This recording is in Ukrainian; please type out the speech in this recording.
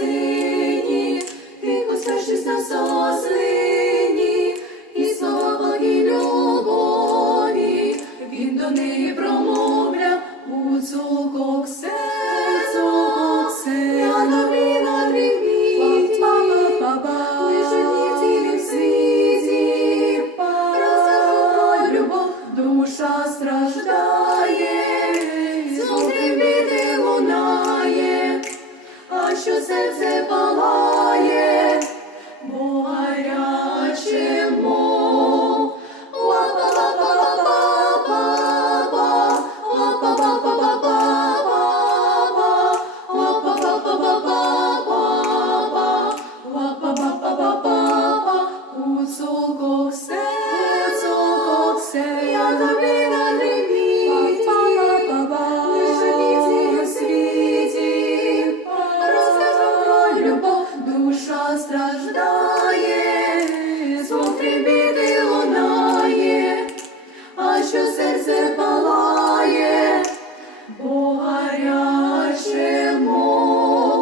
сині, і постежись на сосині, і слова благі любові, він до неї промовляв у цукок серцо, я тобі на дрібні, не жені в світі, роза любов, душа страждає. серце палає, бо гаряче мов. У солкох все, солкох все, я серце палає, бо гаряче море.